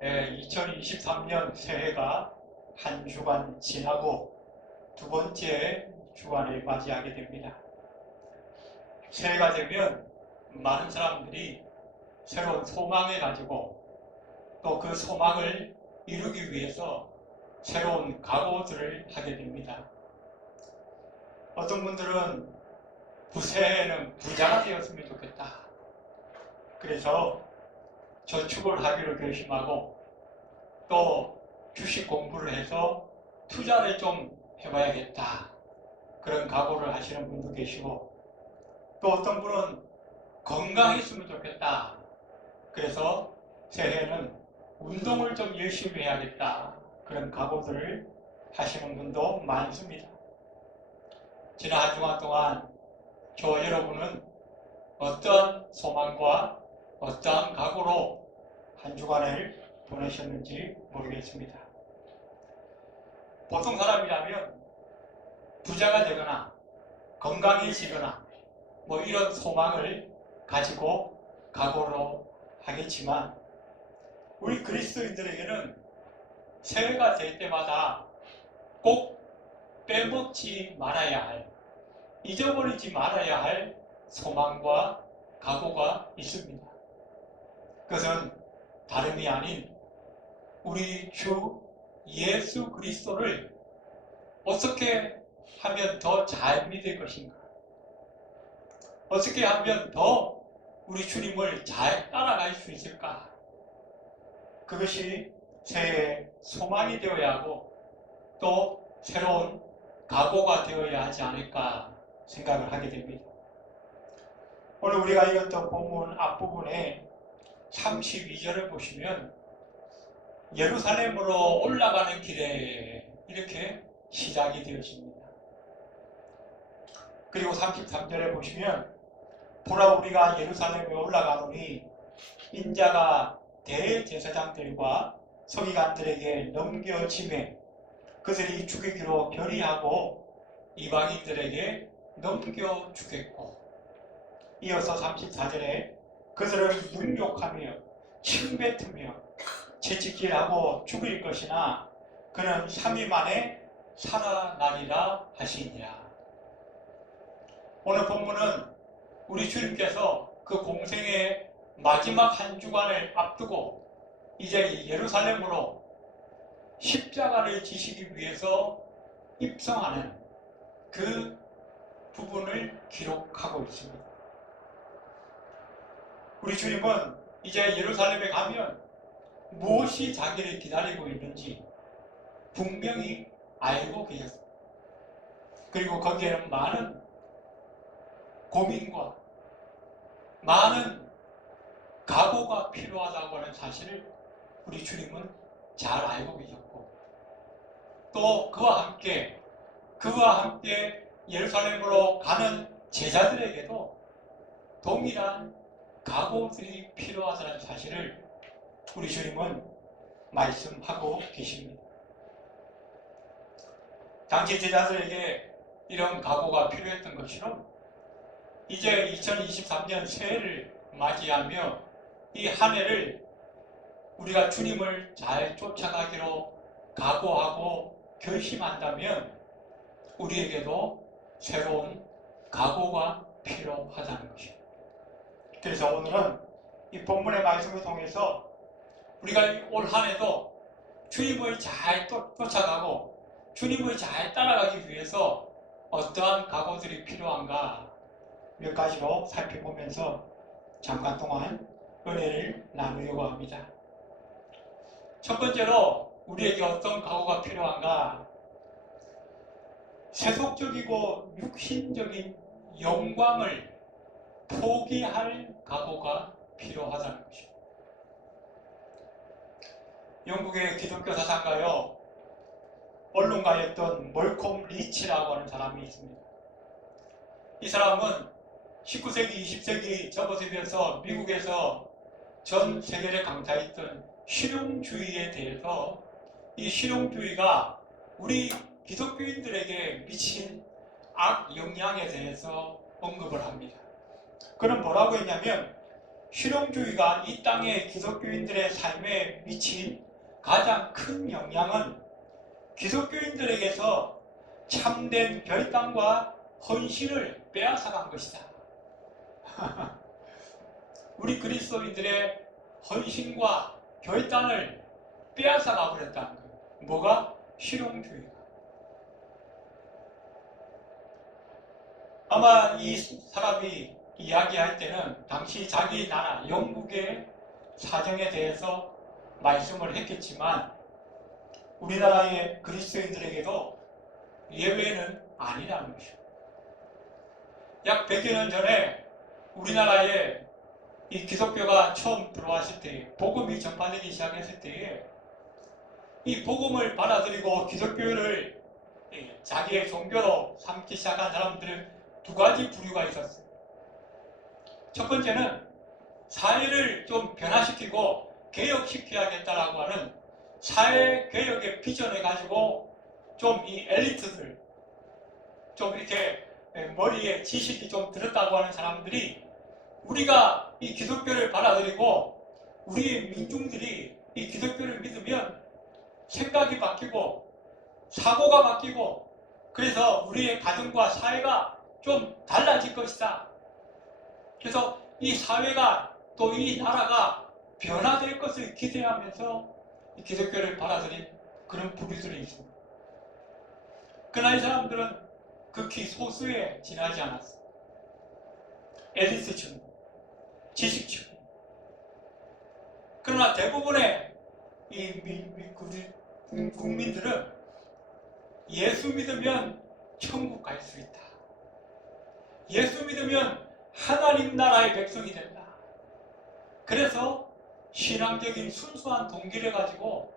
2023년 새해가 한 주간 지나고 두 번째 주간을 맞이하게 됩니다. 새해가 되면 많은 사람들이 새로운 소망을 가지고 또 그 소망을 이루기 위해서 새로운 각오들을 하게 됩니다. 어떤 분들은 새해에는 부자가 되었으면 좋겠다. 그래서 저축을 하기로 결심하고 또 주식 공부를 해서 투자를 좀 해봐야겠다. 그런 각오를 하시는 분도 계시고 또 어떤 분은 건강했으면 좋겠다. 그래서 새해에는 운동을 좀 열심히 해야겠다. 그런 각오들을 하시는 분도 많습니다. 지난 한 주간 동안 저와 여러분은 어떤 소망과 어떠한 각오로 한 주간을 보내셨는지 모르겠습니다. 보통 사람이라면 부자가 되거나 건강해지거나 뭐 이런 소망을 가지고 각오로 하겠지만 우리 그리스도인들에게는 새해가 될 때마다 꼭 빼먹지 말아야 할, 잊어버리지 말아야 할 소망과 각오가 있습니다. 그것은 다름이 아닌 우리 주 예수 그리스도를 어떻게 하면 더 잘 믿을 것인가? 어떻게 하면 더 우리 주님을 잘 따라갈 수 있을까? 그것이 새해의 소망이 되어야 하고 또 새로운 각오가 되어야 하지 않을까 생각을 하게 됩니다. 오늘 우리가 읽었던 본문 앞부분에 32절을 보시면 예루살렘으로 올라가는 길에 이렇게 시작이 되어집니다. 그리고 33절에 보시면 보라 우리가 예루살렘에 올라가노니 인자가 대제사장들과 서기관들에게 넘겨짐에 그들이 죽이기로 결의하고 이방인들에게 넘겨주겠고 이어서 34절에 그들을 능욕하며 침뱉으며 채찍질하고 죽일 것이나 그는 3일 만에 살아나리라 하시니라. 오늘 본문은 우리 주님께서 그 공생의 마지막 한 주간을 앞두고 이제 예루살렘으로 십자가를 지시기 위해서 입성하는 그 부분을 기록하고 있습니다. 우리 주님은 이제 예루살렘에 가면 무엇이 자기를 기다리고 있는지 분명히 알고 계셨습니다. 그리고 거기에는 많은 고민과 많은 각오가 필요하다고 하는 사실을 우리 주님은 잘 알고 계셨고 또 그와 함께 예루살렘으로 가는 제자들에게도 동일한 각오들이 필요하다는 사실을 우리 주님은 말씀하고 계십니다. 당시 제자들에게 이런 각오가 필요했던 것처럼 이제 2023년 새해를 맞이하며 이 한 해를 우리가 주님을 잘 쫓아가기로 각오하고 결심한다면 우리에게도 새로운 각오가 필요하다는 것입니다. 그래서 오늘은 이 본문의 말씀을 통해서 우리가 올 한 해도 주님을 잘 쫓아가고 주님을 잘 따라가기 위해서 어떠한 각오들이 필요한가 몇 가지로 살펴보면서 잠깐 동안 은혜를 나누려고 합니다. 첫 번째로 우리에게 어떤 각오가 필요한가? 세속적이고 육신적인 영광을 포기할 각오가 필요하다는 것입니다. 영국의 기독교 사상가요 언론가였던 멀콤 리치라고 하는 사람이 있습니다. 이 사람은 19세기, 20세기 접어들면서 미국에서 전 세계를 강타했던 실용주의에 대해서 이 실용주의가 우리 기독교인들에게 미친 악 영향에 대해서 언급을 합니다. 그는 뭐라고 했냐면 실용주의가 이 땅의 기독교인들의 삶에 미친 가장 큰 영향은 기독교인들에게서 참된 결단과 헌신을 빼앗아간 것이다. 우리 그리스도인들의 헌신과 결단을 빼앗아가 버렸다는 거예요. 뭐가? 실용주의가. 아마 이 사람이 이야기할 때는 당시 자기 나라 영국의 사정에 대해서 말씀을 했겠지만 우리나라의 그리스도인들에게도 예외는 아니라는 것이죠. 약 100여 년 전에 우리나라에 이 기독교가 처음 들어왔을 때, 복음이 전파되기 시작했을 때에 이 복음을 받아들이고 기독교를 자기의 종교로 삼기 시작한 사람들은 두 가지 부류가 있었어요. 첫 번째는 사회를 좀 변화시키고 개혁시켜야겠다라고 하는 사회개혁의 비전을 가지고 좀 이 엘리트들, 좀 이렇게 머리에 지식이 좀 들었다고 하는 사람들이 우리가 이 기독교를 받아들이고 우리 민중들이 이 기독교를 믿으면 생각이 바뀌고 사고가 바뀌고 그래서 우리의 가정과 사회가 좀 달라질 것이다. 그래서 이 사회가 또 이 나라가 변화될 것을 기대하면서 이 기독교를 받아들인 그런 부류들이 있습니다. 그러나 이 사람들은 극히 소수에 지나지 않았어요. 엘리트층, 지식층. 그러나 대부분의 이 국민들은 예수 믿으면 천국 갈 수 있다. 예수 믿으면 하나님 나라의 백성이 된다. 그래서 신앙적인 순수한 동기를 가지고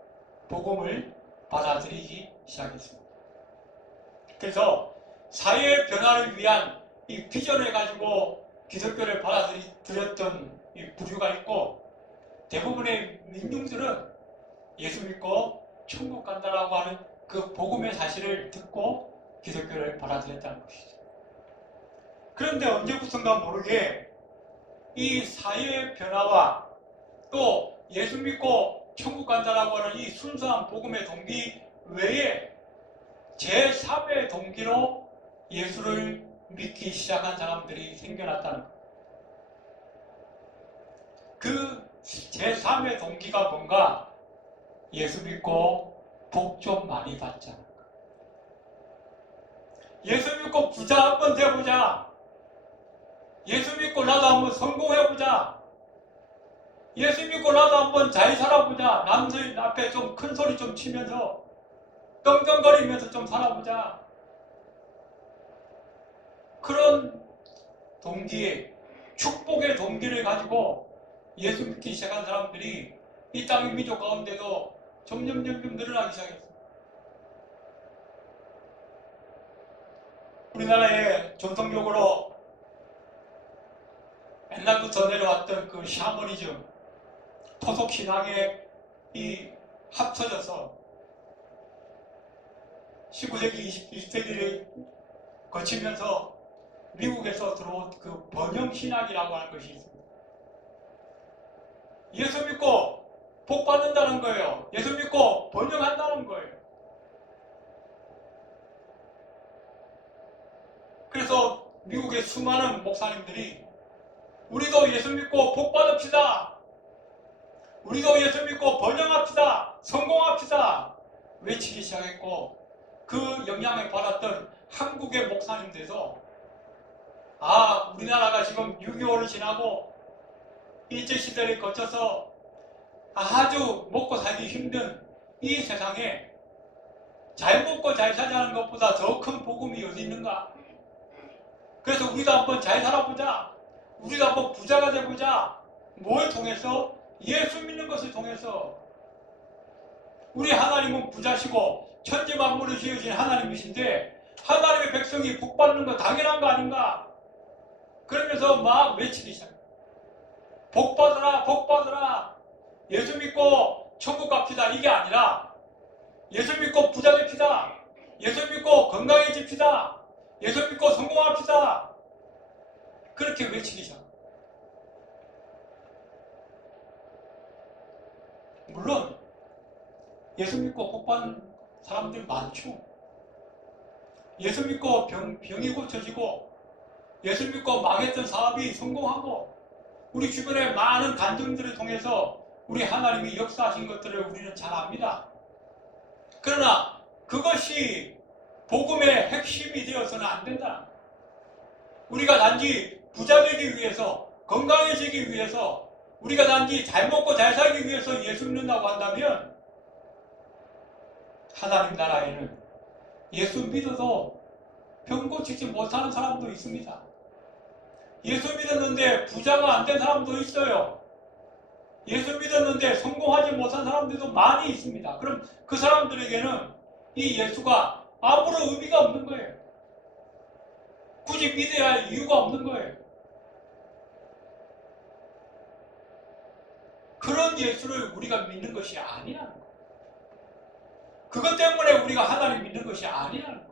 복음을 받아들이기 시작했습니다. 그래서 사회의 변화를 위한 이 비전을 가지고 기독교를 받아들였던 이 부류가 있고 대부분의 민중들은 예수 믿고 천국 간다라고 하는 그 복음의 사실을 듣고 기독교를 받아들였다는 것이죠. 그런데 언제부턴가 모르게 이 사회의 변화와 또 예수 믿고 천국 간다라고 하는 이 순수한 복음의 동기 외에 제3의 동기로 예수를 믿기 시작한 사람들이 생겨났다는 것. 그 제3의 동기가 뭔가? 예수 믿고 복 좀 많이 받자. 예수 믿고 부자 한번 돼보자. 예수 믿고 나도 한번 성공해보자. 예수 믿고 나도 한번 잘 살아보자. 남들 앞에 좀 큰 소리 좀 치면서 떵떵거리면서 좀 살아보자. 그런 동기, 축복의 동기를 가지고 예수 믿기 시작한 사람들이 이 땅의 민족 가운데도 점점 늘어나기 시작했습니다. 우리나라에 전통적으로 옛날부터 내려왔던 그 샤머니즘, 토속신앙에 이 합쳐져서 19세기, 20세기를 거치면서 미국에서 들어온 그 번영신학이라고 하는 것이 있습니다. 예수 믿고 복 받는다는 거예요. 예수 믿고 번영한다는 거예요. 그래서 미국의 수많은 목사님들이 우리도 예수 믿고 복 받읍시다. 우리도 예수 믿고 번영합시다. 성공합시다. 외치기 시작했고 그 영향을 받았던 한국의 목사님들도 우리나라가 지금 6.25를 지나고 일제시대를 거쳐서 아주 먹고 살기 힘든 이 세상에 잘 먹고 잘 살자는 것보다 더 큰 복음이 어디 있는가? 그래서 우리도 한번 잘 살아보자. 우리도 한번 부자가 돼보자. 뭘 통해서? 예수 믿는 것을 통해서. 우리 하나님은 부자시고 천지 만물을 지으신 하나님이신데 하나님의 백성이 복 받는 거 당연한 거 아닌가? 그러면서 막 외치기 시작해요. 복 받으라, 복 받으라. 예수 믿고 천국 갑시다. 이게 아니라 예수 믿고 부자 됩시다. 예수 믿고 건강해집시다. 예수 믿고 성공합시다. 그렇게 외치기 시작합니다. 물론 예수 믿고 복 받는 사람들 많죠. 예수 믿고 병이 고쳐지고, 예수 믿고 망했던 사업이 성공하고, 우리 주변의 많은 간증들을 통해서 우리 하나님이 역사하신 것들을 우리는 잘 압니다. 그러나 그것이 복음의 핵심이 되어서는 안 된다. 우리가 단지 부자 되기 위해서, 건강해지기 위해서, 우리가 단지 잘 먹고 잘 살기 위해서 예수 믿는다고 한다면 하나님 나라에는 예수 믿어도 병 고치지 못하는 사람도 있습니다. 예수 믿었는데 부자가 안 된 사람도 있어요. 예수 믿었는데 성공하지 못한 사람들도 많이 있습니다. 그럼 그 사람들에게는 이 예수가 아무런 의미가 없는 거예요. 굳이 믿어야 할 이유가 없는 거예요. 그런 예수를 우리가 믿는 것이 아니라는 거예요. 그것 때문에 우리가 하나님 믿는 것이 아니라는 거예요.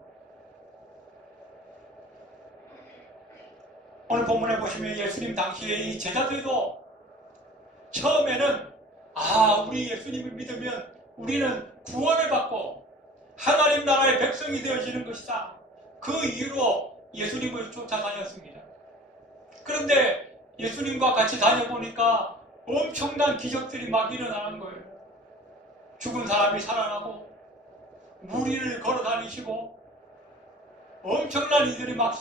오늘 본문에 보시면 예수님 당시에 이 제자들도 처음에는 우리 예수님을 믿으면 우리는 구원을 받고 하나님 나라의 백성이 되어지는 것이다. 그 이유로 예수님을 쫓아다녔습니다. 그런데 예수님과 같이 다녀보니까 엄청난 기적들이 막 일어나는 거예요. 죽은 사람이 살아나고 물 위를 걸어 다니시고 엄청난 일들이 막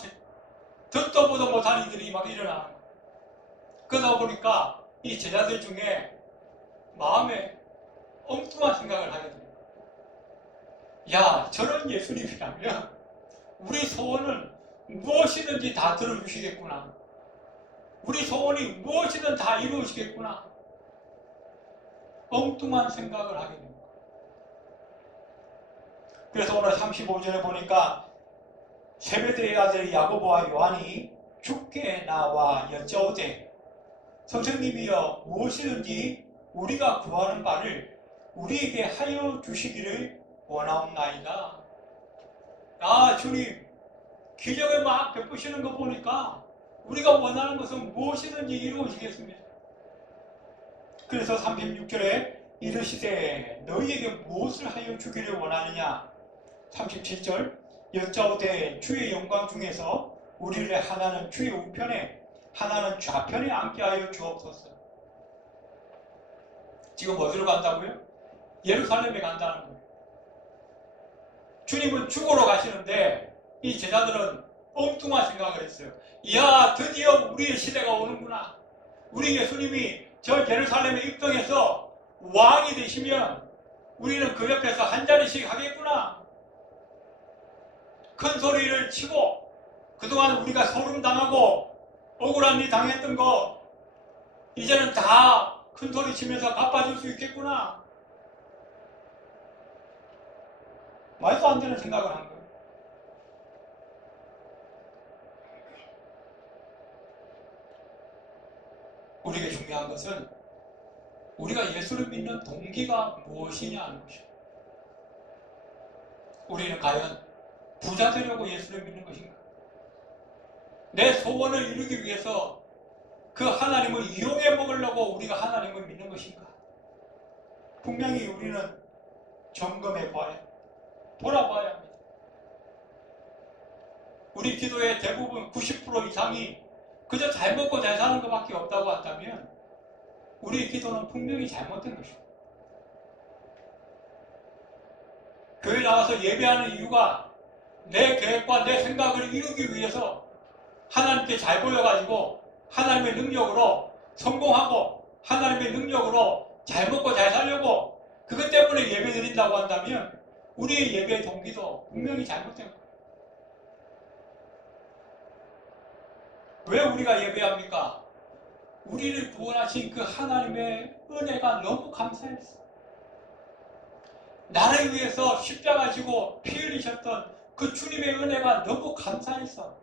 듣도 보도 못한 일들이 막 일어나는 거예요. 그러다 보니까 이 제자들 중에 마음에 엉뚱한 생각을 하게 됩니다. 야, 저런 예수님이라면 우리 소원은 무엇이든지 다 들어주시겠구나. 우리 소원이 무엇이든 다 이루어지겠구나. 엉뚱한 생각을 하게 됩니다. 그래서 오늘 35절에 보니까 세베대의 아들 야고보와 요한이 주께 나와 여짜오되 선생님이여 무엇이든지 우리가 구하는 바를 우리에게 하여 주시기를 원하옵나이다. 주님, 기적을 막 베푸시는 거 보니까 우리가 원하는 것은 무엇이든지 이루어지겠습니다. 그래서 36절에 이르시되 너희에게 무엇을 하여 주기를 원하느냐. 37절 여짜오되 주의 영광 중에서 우리를 하나는 주의 우편에 하나는 좌편에 앉게 하여 주옵소서. 지금 어디로 간다고요? 예루살렘에 간다는 거예요. 주님은 죽으러 가시는데 이 제자들은 엉뚱한 생각을 했어요. 이야, 드디어 우리의 시대가 오는구나. 우리 예수님이 저 예루살렘에 입성해서 왕이 되시면 우리는 그 옆에서 한 자리씩 하겠구나. 큰 소리를 치고 그동안 우리가 소름당하고 억울한 일 당했던 거 이제는 다 큰 소리 치면서 갚아줄 수 있겠구나. 말도 안 되는 생각을 한 거예요. 우리에게 중요한 것은 우리가 예수를 믿는 동기가 무엇이냐 하는 것입니다. 우리는 과연 부자 되려고 예수를 믿는 것인가? 내 소원을 이루기 위해서 그 하나님을 이용해 먹으려고 우리가 하나님을 믿는 것인가? 분명히 우리는 점검해 돌아봐야 합니다. 우리 기도의 대부분 90% 이상이 그저 잘 먹고 잘 사는 것밖에 없다고 한다면 우리의 기도는 분명히 잘못된 것입니다. 교회 나와서 예배하는 이유가 내 계획과 내 생각을 이루기 위해서 하나님께 잘 보여가지고 하나님의 능력으로 성공하고 하나님의 능력으로 잘 먹고 잘 살려고 그것 때문에 예배 드린다고 한다면 우리의 예배 동기도 분명히 잘못된 거예요. 왜 우리가 예배합니까? 우리를 구원하신 그 하나님의 은혜가 너무 감사했어. 나를 위해서 십자가 지고 피 흘리셨던 그 주님의 은혜가 너무 감사했어.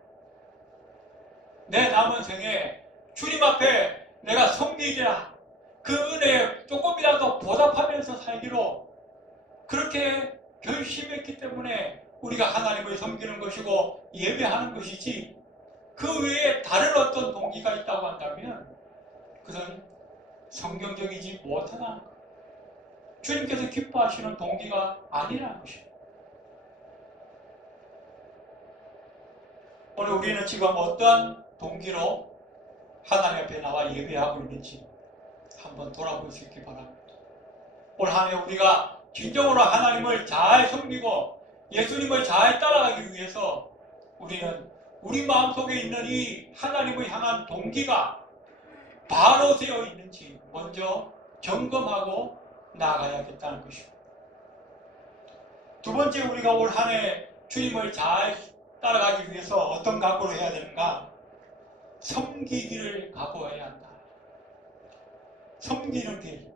내 남은 생에 주님 앞에 내가 섬기리라. 그 은혜에 조금이라도 보답하면서 살기로 그렇게 결심했기 때문에 우리가 하나님을 섬기는 것이고 예배하는 것이지, 그 외에 다른 어떤 동기가 있다고 한다면 그것은 성경적이지 못하다는 것. 주님께서 기뻐하시는 동기가 아니라는 것입니다. 오늘 우리는 지금 어떠한 동기로 하나님 앞에 나와 예배하고 있는지 한번 돌아볼 수 있기 바랍니다. 올 한 해 우리가 진정으로 하나님을 잘 섬기고 예수님을 잘 따라가기 위해서 우리는 우리 마음속에 있는 이 하나님을 향한 동기가 바로 되어 있는지 먼저 점검하고 나아가야겠다는 것입니다. 두 번째, 우리가 올 한 해 주님을 잘 따라가기 위해서 어떤 각오를 해야 되는가? 섬기기를 각오해야 한다. 섬기는 길.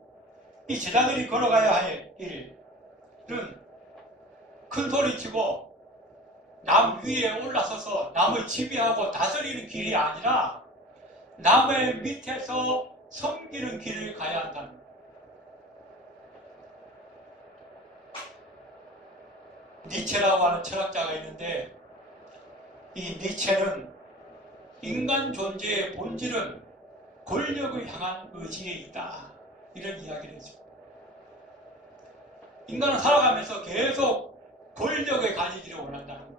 이 제자들이 걸어가야 할 길은 큰 소리치고 남 위에 올라서서 남을 지배하고 다스리는 길이 아니라 남의 밑에서 섬기는 길을 가야 한다는 거예요. 니체라고 하는 철학자가 있는데, 이 니체는 인간 존재의 본질은 권력을 향한 의지에 있다, 이런 이야기를 했습니다. 인간은 살아가면서 계속 권력을 가지기를 원한다는 거예요.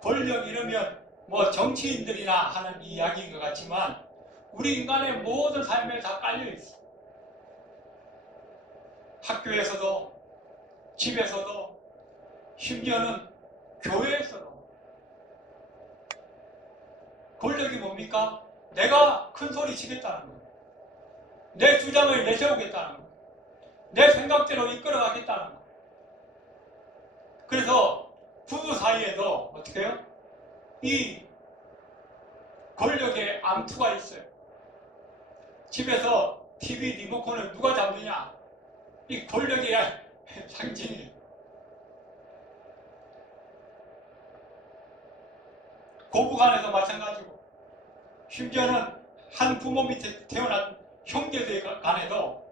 권력 이러면 뭐 정치인들이나 하는 이야기인 것 같지만 우리 인간의 모든 삶에 다 깔려 있어. 학교에서도, 집에서도, 심지어는 교회에서도. 권력이 뭡니까? 내가 큰 소리 치겠다는 거예요. 내 주장을 내세우겠다는 거예요. 내 생각대로 이끌어가겠다는 거예요. 그래서 부부 사이에도 어떻게 해요? 이 권력의 암투가 있어요. 집에서 TV 리모컨을 누가 잡느냐? 이 권력의 상징이에요. 고부간에도 마찬가지고, 심지어는 한 부모 밑에 태어난 형제들 간에도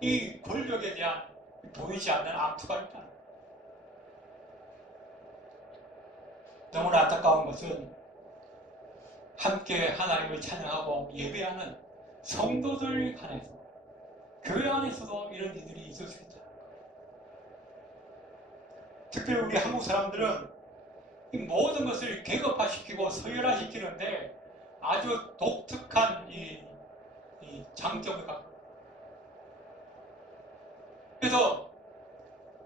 이 권력에 대한 보이지 않는 암투가 있다. 너무나 안타까운 것은 함께 하나님을 찬양하고 예배하는 성도들 간에서, 교회 안에서도 이런 일들이 있을 수 있다. 특별히 우리 한국 사람들은 이 모든 것을 계급화시키고 서열화시키는데 아주 독특한 이 장점을 갖고, 그래서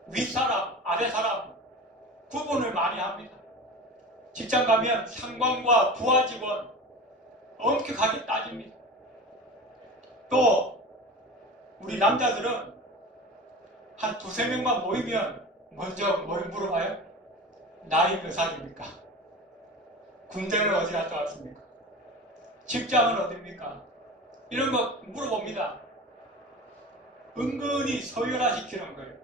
윗사람, 아래사람 구분을 많이 합니다. 직장 가면 상관과 부하 직원 엄격하게 따집니다. 또 우리 남자들은 한 두세 명만 모이면 먼저 뭘 물어봐요? 나이 몇 살입니까? 군대는 어디 갔다 왔습니까? 직장은 어디입니까? 이런 거 물어봅니다. 은근히 서열화시키는 거예요.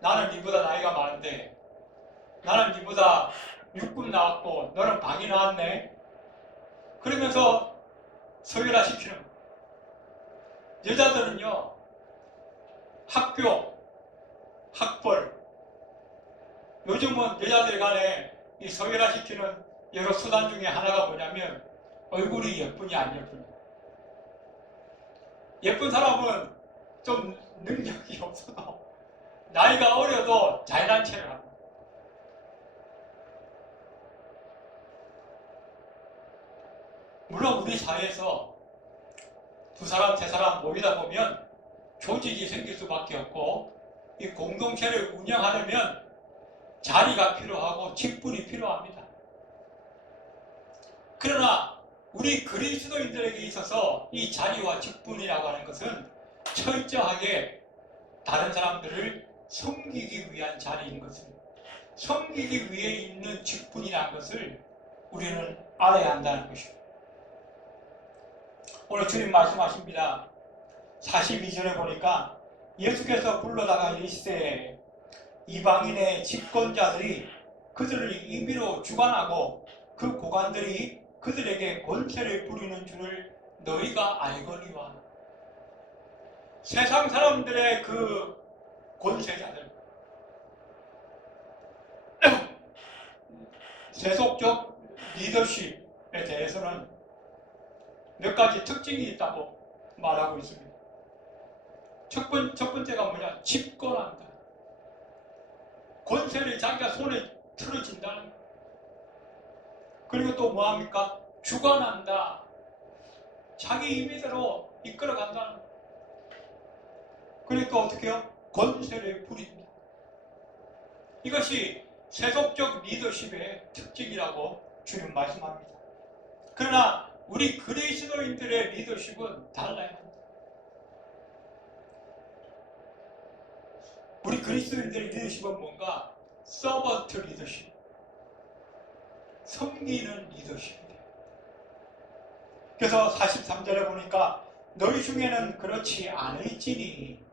나는 니보다 나이가 많은데, 나는 니보다 육군 나왔고 너는 방위 나왔네. 그러면서 서열화시키는 거예요. 여자들은요, 학교, 학벌, 요즘은 여자들 간에 이 서열화시키는 여러 수단 중에 하나가 뭐냐면 얼굴이 예쁘냐 안 예쁘냐. 예쁜 사람은 좀 능력이 없어도 나이가 어려도 잘난 체를 합니다. 물론 우리 사회에서 두 사람, 세 사람 모이다 보면 조직이 생길 수밖에 없고, 이 공동체를 운영하려면 자리가 필요하고 직분이 필요합니다. 그러나 우리 그리스도인들에게 있어서 이 자리와 직분이라고 하는 것은 철저하게 다른 사람들을 섬기기 위한 자리인 것을, 섬기기 위해 있는 직분이라는 것을 우리는 알아야 한다는 것입니다. 오늘 주님 말씀하십니다. 42절에 보니까 예수께서 불러다가 이르시되 이방인의 집권자들이 그들을 임의로 주관하고 그 고관들이 그들에게 권세를 부리는 줄을 너희가 알거니와. 세상 사람들의 그 권세자들, 세속적 리더십에 대해서는 몇 가지 특징이 있다고 말하고 있습니다. 첫 번째가 뭐냐? 집권한다. 권세를 자기가 손에 틀어진다는 거. 그리고 또 뭐합니까? 주관한다. 자기 임의대로 이끌어간다는 거. 그리고 또 어떻게 해요? 권세를 부린다. 이것이 세속적 리더십의 특징이라고 주님 말씀합니다. 그러나 우리 그리스도인들의 리더십은 달라요. 우리 그리스도인들의 리더십은 뭔가? 서번트 리더십. 섬기는 리더십이에요. 그래서 43절에 보니까 너희 중에는 그렇지 않을지니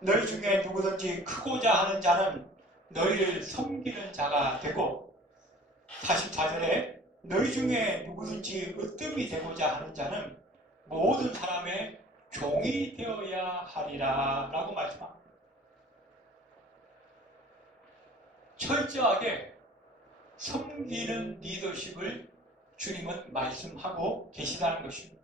너희 중에 누구든지 크고자 하는 자는 너희를 섬기는 자가 되고 44절에 너희 중에 누구든지 으뜸이 되고자 하는 자는 모든 사람의 종이 되어야 하리라 라고 말씀합니다. 철저하게 섬기는 리더십을 주님은 말씀하고 계시다는 것입니다.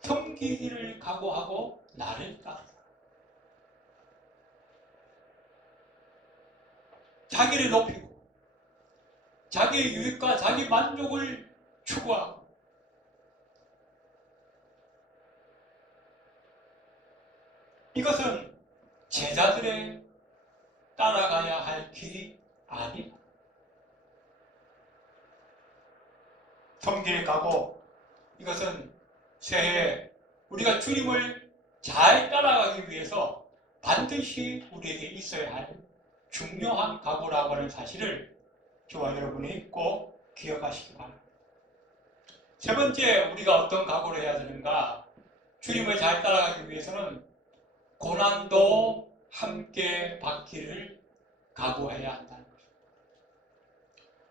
섬기기를 각오하고 나를 따르라. 자기를 높이고 자기의 유익과 자기 만족을 추구하고 이것은 제자들의 따라가야 할 길이 아니다. 섬길 각오, 이것은 새해 우리가 주님을 잘 따라가기 위해서 반드시 우리에게 있어야 할 중요한 각오라고 하는 사실을 저와 여러분이 꼭 기억하시기 바랍니다. 세 번째, 우리가 어떤 각오를 해야 되는가? 주님을 잘 따라가기 위해서는 고난도 함께 받기를 각오해야 한다는 것입니다.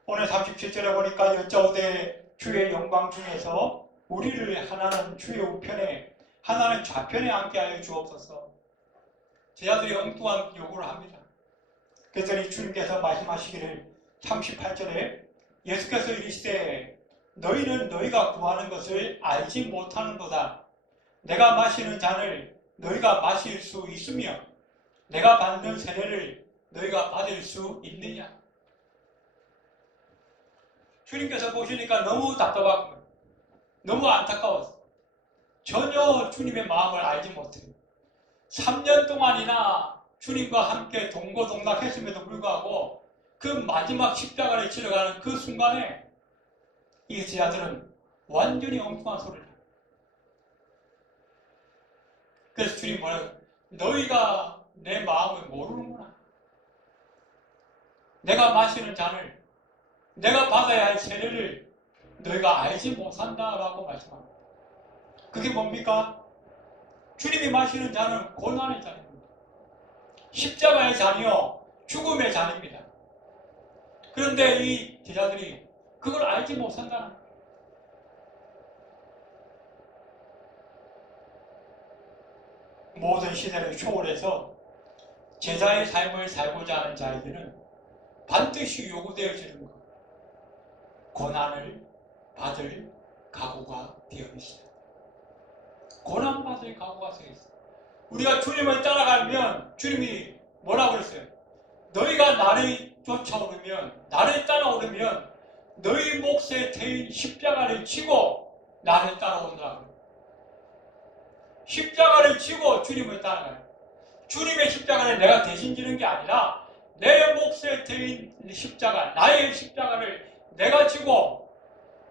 오늘 37절에 보니까 여짜오되 주의 영광 중에서 우리를 하나는 주의 우편에 하나는 좌편에 앉게 하여 주옵소서. 제자들이 엉뚱한 요구를 합니다. 그랬더니 주님께서 말씀하시기를 38절에 예수께서 이르시되 너희는 너희가 구하는 것을 알지 못하는도다. 내가 마시는 잔을 너희가 마실 수 있으며 내가 받는 세례를 너희가 받을 수 있느냐? 주님께서 보시니까 너무 답답한 거예요. 너무 안타까웠어요. 전혀 주님의 마음을 알지 못해요. 3년 동안이나 주님과 함께 동고동락했음에도 불구하고 그 마지막 십자가를 치러가는 그 순간에 이 제자들은 완전히 엉뚱한 소리를 해요. 그래서 주님 뭐라고? 너희가 내 마음을 모르는구나. 내가 마시는 잔을, 내가 받아야 할 세례를 너희가 알지 못한다라고 말씀합니다. 그게 뭡니까? 주님이 마시는 잔은 고난의 잔입니다. 십자가의 잔이요, 죽음의 잔입니다. 그런데 이 제자들이 그걸 알지 못한다는 거예요. 모든 시대를 초월해서 제자의 삶을 살고자 하는 자에게는 반드시 요구되어지는 것, 고난을 받을 각오가 되어 있어요. 고난받을 각오가 되어 있어요. 우리가 주님을 따라가면 주님이 뭐라고 그랬어요? 너희가 나를 쫓아오르면, 나를 따라오르면 너희 몫의 대인 십자가를 지고 나를 따라온다고. 십자가를 지고 주님을 따라가요. 주님의 십자가를 내가 대신 지는 게 아니라 내 몫의 대인 십자가, 나의 십자가를 내가 지고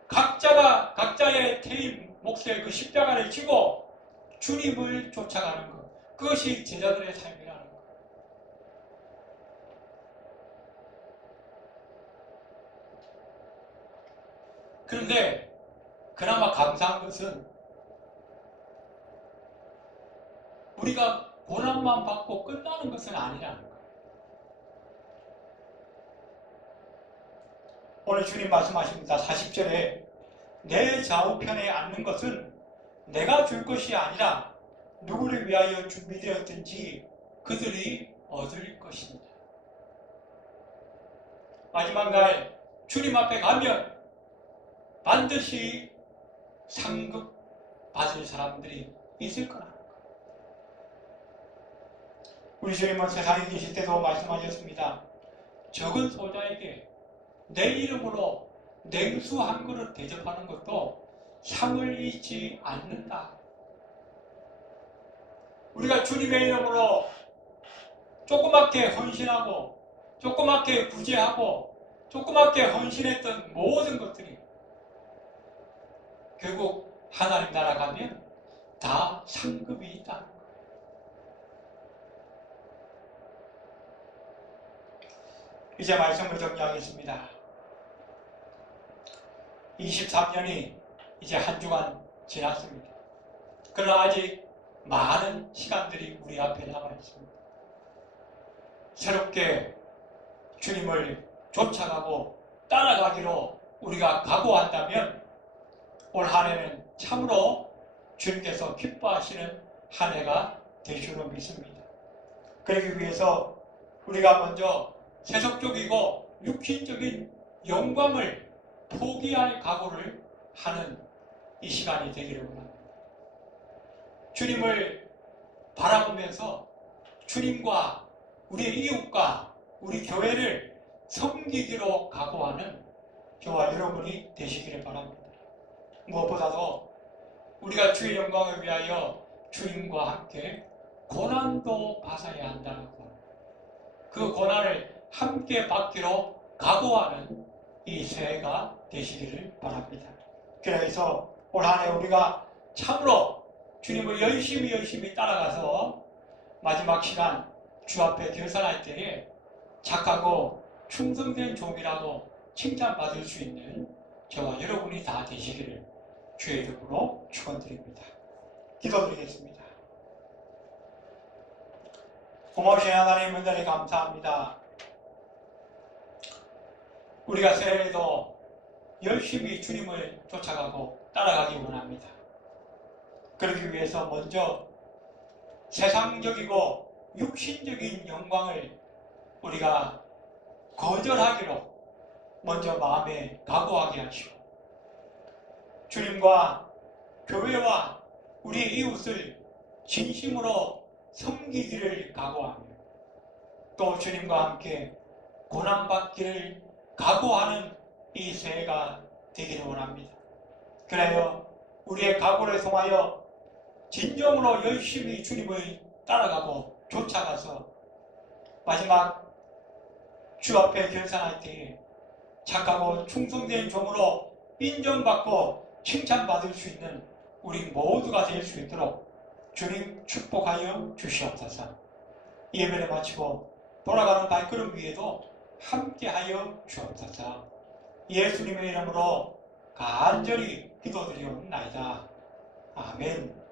각자가 각자의 대인 몫의 그 십자가를 지고 주님을 쫓아가는 것. 그것이 제자들의 삶이라는 것. 그런데 그나마 감사한 것은 우리가 고난만 받고 끝나는 것은 아니라는 거예요. 오늘 주님 말씀하십니다. 40절에 내 좌우편에 앉는 것은 내가 줄 것이 아니라 누구를 위하여 준비되었든지 그들이 얻을 것입니다. 마지막 날 주님 앞에 가면 반드시 상급 받을 사람들이 있을 거라. 우리 주님은 세상에 계실 때도 말씀하셨습니다. 적은 소자에게 내 이름으로 냉수 한 그릇 대접하는 것도 상을 잊지 않는다. 우리가 주님의 이름으로 조그맣게 헌신하고 조그맣게 구제하고 조그맣게 헌신했던 모든 것들이 결국 하나님 나라 가면 다 상급이 있다. 이제 말씀을 정리하겠습니다. 23년이 이제 한 주간 지났습니다. 그러나 아직 많은 시간들이 우리 앞에 남아 있습니다. 새롭게 주님을 쫓아가고 따라가기로 우리가 각오한다면 올 한 해는 참으로 주님께서 기뻐하시는 한 해가 될 줄로 믿습니다. 그러기 위해서 우리가 먼저 세속적이고 육신적인 영광을 포기할 각오를 하는 이 시간이 되기를 원합니다. 주님을 바라보면서 주님과 우리 이웃과 우리 교회를 섬기기로 각오하는 저와 여러분이 되시기를 바랍니다. 무엇보다도 우리가 주의 영광을 위하여 주님과 함께 고난도 받아야 한다고, 그 고난을 함께 받기로 각오하는 이 새해가 되시기를 바랍니다. 그래서 올 한 해 우리가 참으로 주님을 열심히 따라가서 마지막 시간 주 앞에 결산할 때에 착하고 충성된 종이라고 칭찬받을 수 있는 저와 여러분이 다 되시기를 주의 이름으로 축원드립니다. 기도드리겠습니다. 고마우신 하나님 은혜에 감사합니다. 우리가 새해에도 열심히 주님을 쫓아가고 따라가기 원합니다. 그러기 위해서 먼저 세상적이고 육신적인 영광을 우리가 거절하기로 먼저 마음에 각오하게 하시고, 주님과 교회와 우리 이웃을 진심으로 섬기기를 각오하며 또 주님과 함께 고난받기를 각오하는 이 새해가 되기를 원합니다. 그래요, 우리의 각오를 통하여 진정으로 열심히 주님을 따라가고 쫓아가서 마지막 주 앞에 결산할 때에 착하고 충성된 종으로 인정받고 칭찬받을 수 있는 우리 모두가 될 수 있도록 주님 축복하여 주시옵소서. 예배를 마치고 돌아가는 발걸음 위에도 함께하여 주옵소서. 예수님의 이름으로 간절히 기도드리옵나이다. 아멘.